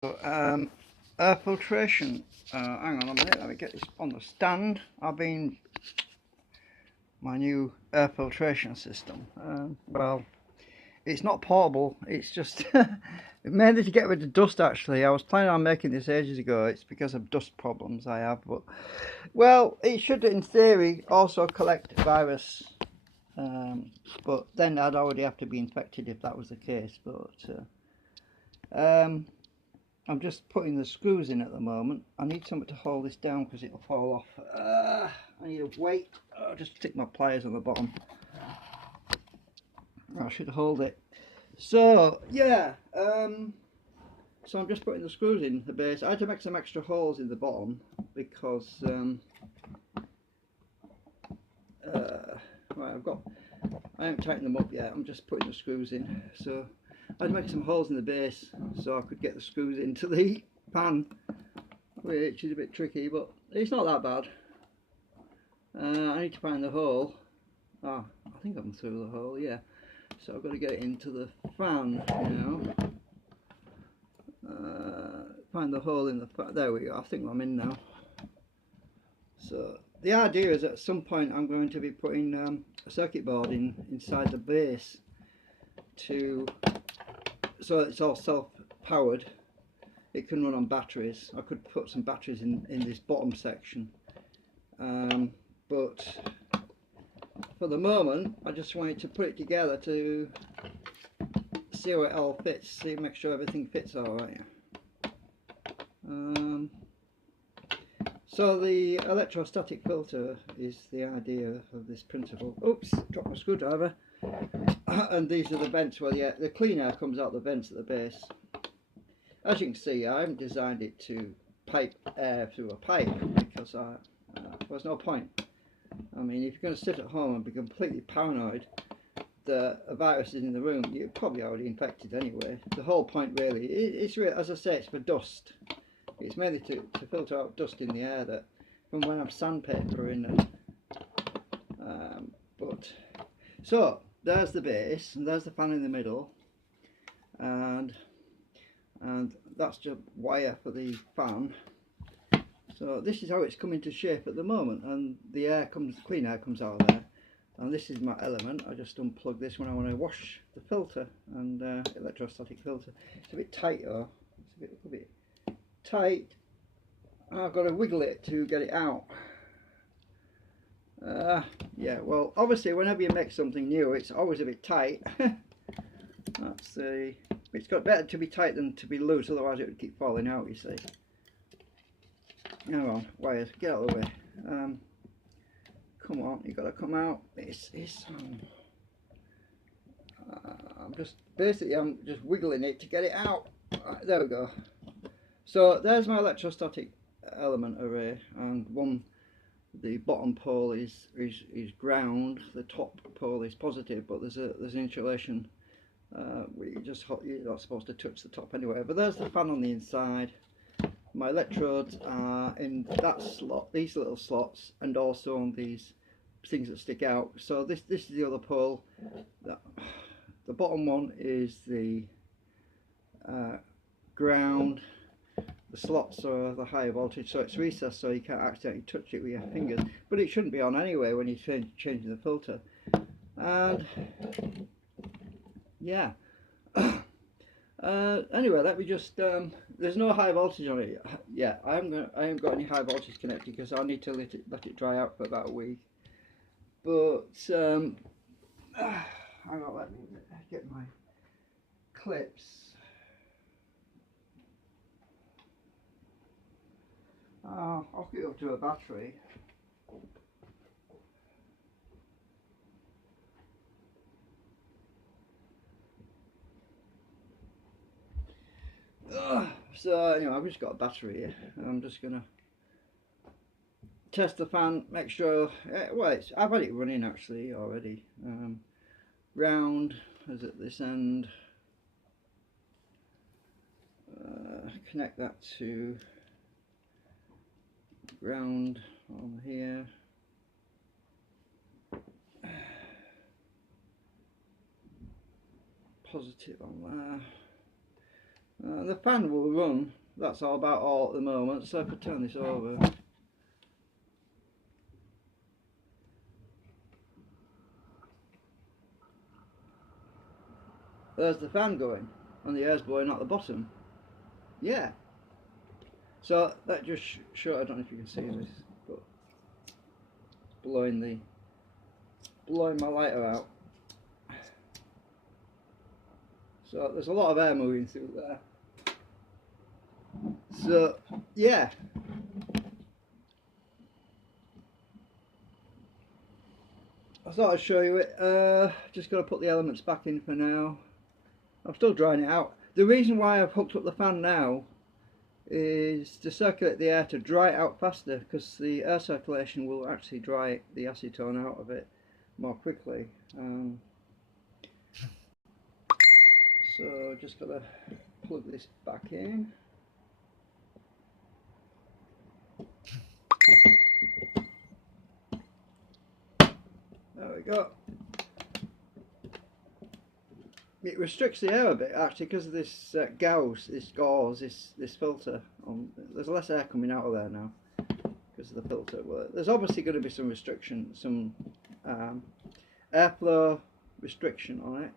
Air filtration. Hang on a minute, let me get this on the stand. My new air filtration system. Well, it's not portable, it's just mainly to get rid of dust actually. I was planning on making this ages ago. It's because of dust problems I have, but well, it should in theory also collect virus. But then I'd already have to be infected if that was the case. But I'm just putting the screws in at the moment. I need something to hold this down because it'll fall off. I need a weight. I'll just stick my pliers on the bottom. I should hold it. So yeah, so I'm just putting the screws in the base. I had to make some extra holes in the bottom because right, I haven't tightened them up yet. I'm just putting the screws in. So I had to make some holes in the base so I could get the screws into the pan, which is a bit tricky, but it's not that bad. I need to find the hole. I think I'm through the hole, yeah. So I've got to get it into the fan, find the hole in the fan. There we go, I think I'm in now. So the idea is at some point I'm going to be putting a circuit board inside the base so it's all self-powered. It can run on batteries. I could put some batteries in this bottom section, but for the moment I just wanted to put it together to see how it all fits, make sure everything fits alright. So the electrostatic filter is the idea of this principle. Oops, dropped my screwdriver. And these are the vents. Well, yeah, the clean air comes out the vents at the base. As you can see, I haven't designed it to pipe air through a pipe because there's no point. I mean, if you're going to sit at home and be completely paranoid that a virus is in the room, you're probably already infected anyway. The whole point really, it's really, as I say, it's for dust. It's mainly to filter out dust in the air that from when I'm sandpapering. So there's the base, and there's the fan in the middle, and that's just wire for the fan. So this is how it's coming to shape at the moment, and the clean air comes out of there. And this is my element. I just unplug this when I want to wash the filter and electrostatic filter. It's a bit tight though. It's a bit tight. I've got to wiggle it to get it out. Yeah, well, obviously whenever you make something new, it's always a bit tight. It's got better to be tight than to be loose, otherwise it would keep falling out, you see. Hang on, wires, get out of the way. Come on, you got to come out. I'm just wiggling it to get it out. Right, there we go. So there's my electrostatic element array, and the bottom pole is ground, the top pole is positive, but there's an insulation. You're not supposed to touch the top anyway. But there's the fan on the inside. My electrodes are in that slot, these little slots, and also on these things that stick out. So this is the other pole. The bottom one is the ground. The slots are the higher voltage, so it's recessed, so you can't accidentally touch it with your fingers. But it shouldn't be on anyway when you're changing the filter. And yeah. Anyway, let me just. There's no high voltage on it yet. I haven't got any high voltage connected because I need to let it dry out for about a week. But hang on, let me get my clips. I'll hook it up to a battery. So anyway, I've just got a battery here. I'm just gonna test the fan, make sure. Well, I've had it running actually already. Round is at this end. Connect that to ground on here. Positive on there. The fan will run, that's all about all at the moment, so if I turn this over. There's the fan going, and the air's blowing out the bottom. Yeah. So that just shows, I don't know if you can see this, but it's blowing my lighter out. So there's a lot of air moving through there. So yeah. I thought I'd show you it. Just got to put the elements back in for now. I'm still drying it out. The reason why I've hooked up the fan now is to circulate the air to dry it out faster, because the air circulation will actually dry the acetone out of it more quickly. So just got to plug this back in. There we go. It restricts the air a bit actually because of this gauze, this filter. There's less air coming out of there now because of the filter. Well, there's obviously going to be some restriction, some airflow restriction on it.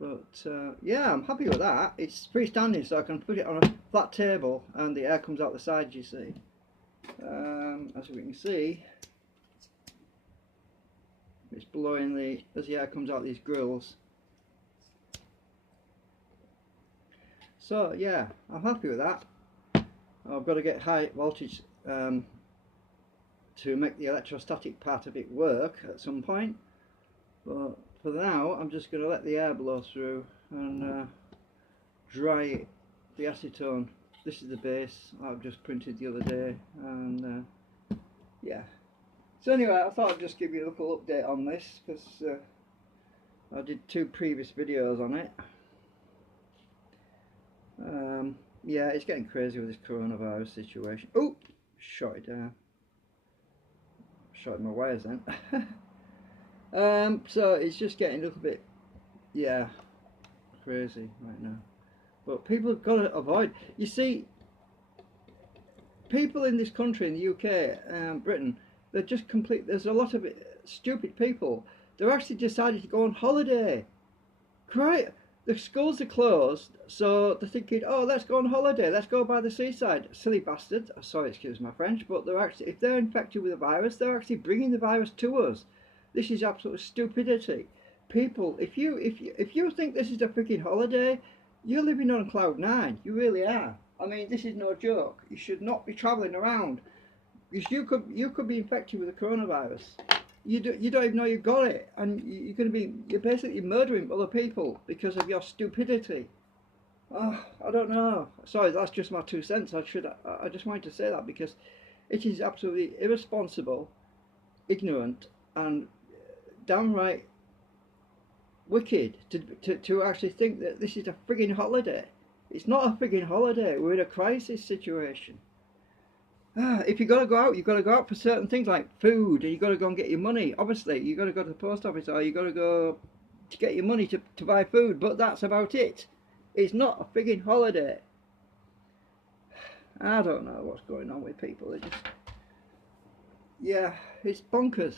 But yeah, I'm happy with that. It's freestanding, so I can put it on a flat table and the air comes out the side, you see. As we can see, it's blowing as the air comes out these grills. So yeah, I'm happy with that. I've got to get high voltage to make the electrostatic part of it work at some point. But for now, I'm just going to let the air blow through and dry the acetone. This is the base I've just printed the other day, and yeah. So anyway, I thought I'd just give you a little update on this because I did 2 previous videos on it. Yeah, it's getting crazy with this coronavirus situation. Oh, shot it down. Shot my wires then. So it's just getting a little bit, yeah, crazy right now. But people have got to avoid. You see, people in this country, in the UK, Britain, they're just complete. There's a lot of stupid people. They're actually decided to go on holiday. Great. The schools are closed, so they're thinking, oh, let's go on holiday, let's go by the seaside. Silly bastards, sorry, excuse my French, but they're actually, if they're infected with the virus, they're actually bringing the virus to us. This is absolute stupidity. People, if you think this is a freaking holiday, you're living on cloud 9. You really are. I mean, this is no joke. You should not be travelling around, because you could be infected with the coronavirus. You don't even know you've got it, and you're basically murdering other people because of your stupidity. Oh, I don't know. Sorry, that's just my 2 cents. I just wanted to say that because it is absolutely irresponsible, ignorant, and downright wicked to actually think that this is a frigging holiday. It's not a frigging holiday. We're in a crisis situation. If you've got to go out, you've got to go out for certain things like food, and you've got to go and get your money. Obviously, you've got to go to the post office, or you've got to go to get your money to buy food, but that's about it. It's not a frigging holiday. I don't know what's going on with people. Yeah, it's bonkers.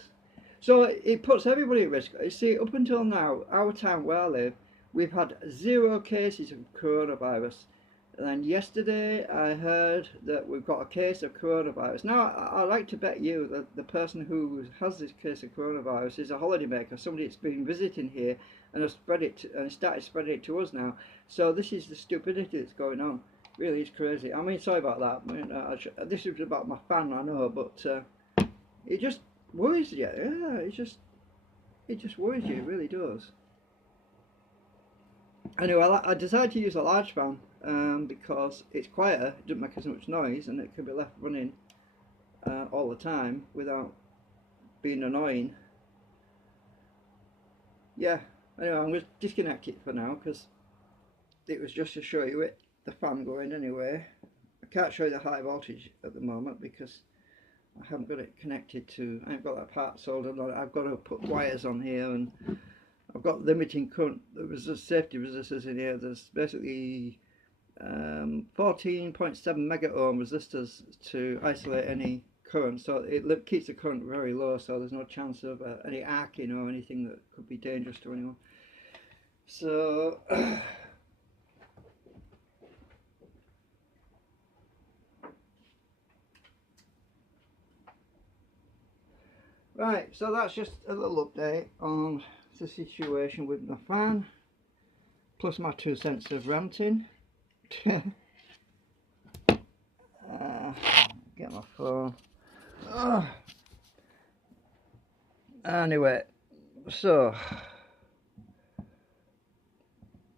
So it puts everybody at risk. You see, up until now, our town where I live, we've had 0 cases of coronavirus. And yesterday I heard that we've got a case of coronavirus. Now I'd like to bet you that the person who has this case of coronavirus is a holidaymaker, somebody that's been visiting here and has spread it and started spreading it to us now. So this is the stupidity that's going on. Really, it's crazy. I mean, sorry about that. I mean, this is about my fan, I know, but it just worries you. Yeah, it just worries you. It really does. Anyway, I decided to use a large fan because it's quieter, it doesn't make as much noise, and it can be left running all the time without being annoying. Yeah, anyway, I'm going to disconnect it for now because it was just to show you the fan going anyway. I can't show you the high voltage at the moment because I haven't got it connected to, I haven't got that part soldered on it. I've got to put wires on here, and I've got limiting current. There was safety resistors in here. There's basically 14.7 mega ohm resistors to isolate any current, so it keeps the current very low, so there's no chance of any arcing or anything that could be dangerous to anyone. So right, so that's just a little update on the situation with my fan, plus my 2 cents of ranting. Get my phone. Anyway, so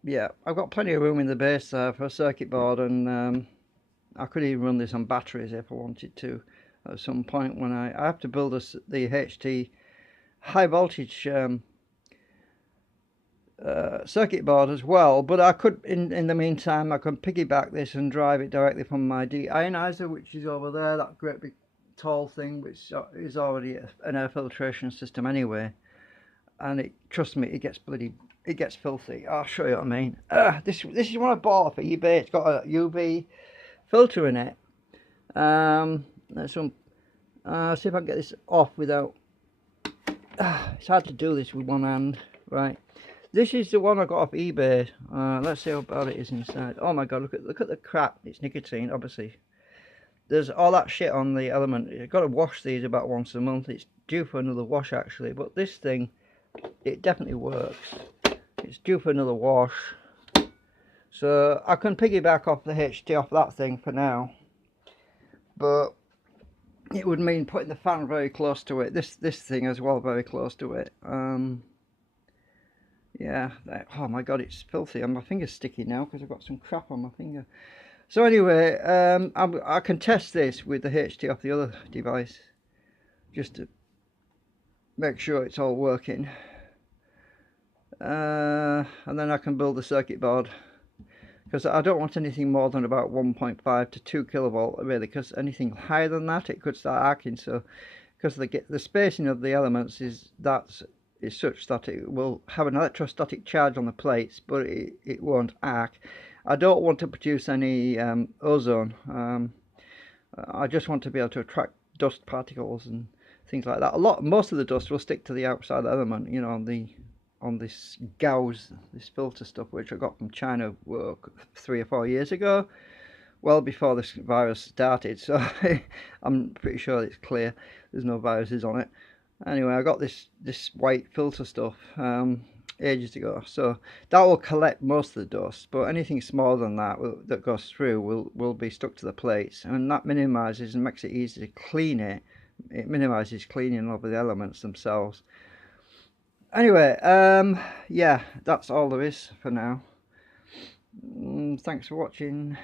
yeah, I've got plenty of room in the base there for a circuit board, and I could even run this on batteries if I wanted to at some point when I have to build the HT high voltage circuit board as well, but I could in the meantime I can piggyback this and drive it directly from my deionizer, which is over there, that great big tall thing, which is already an air filtration system anyway, and trust me, it gets filthy. I'll show you what I mean. This is one I bought off eBay. It's got a UV filter in it. Let's see if I can get this off without it's hard to do this with one hand. Right, this is the one I got off eBay. Let's see how bad it is inside. Oh my god, look at the crap. It's nicotine, obviously. There's all that shit on the element. You've got to wash these about once a month. It's due for another wash actually, but this thing, it definitely works. It's due for another wash. So I can piggyback off the HT off that thing for now, but it would mean putting the fan very close to it. This thing as well, very close to it. Yeah. Oh my god, it's filthy, and my finger's sticky now because I've got some crap on my finger. So anyway, I can test this with the HT off the other device just to make sure it's all working, and then I can build the circuit board, because I don't want anything more than about 1.5 to 2 kilovolt really, because anything higher than that it could start arcing. So because the spacing of the elements is such that it will have an electrostatic charge on the plates, but it won't arc. I don't want to produce any ozone. I just want to be able to attract dust particles and things like that. Most of the dust will stick to the outside element, you know, on this gauze, this filter stuff, which I got from China 3 or 4 years ago, well before this virus started. So I'm pretty sure it's clear. There's no viruses on it. Anyway, I got this white filter stuff ages ago, so that will collect most of the dust, but anything smaller than that that goes through will be stuck to the plates, and that minimizes and makes it easy to clean it. It minimizes cleaning over the elements themselves. Anyway, yeah, that's all there is for now. Thanks for watching.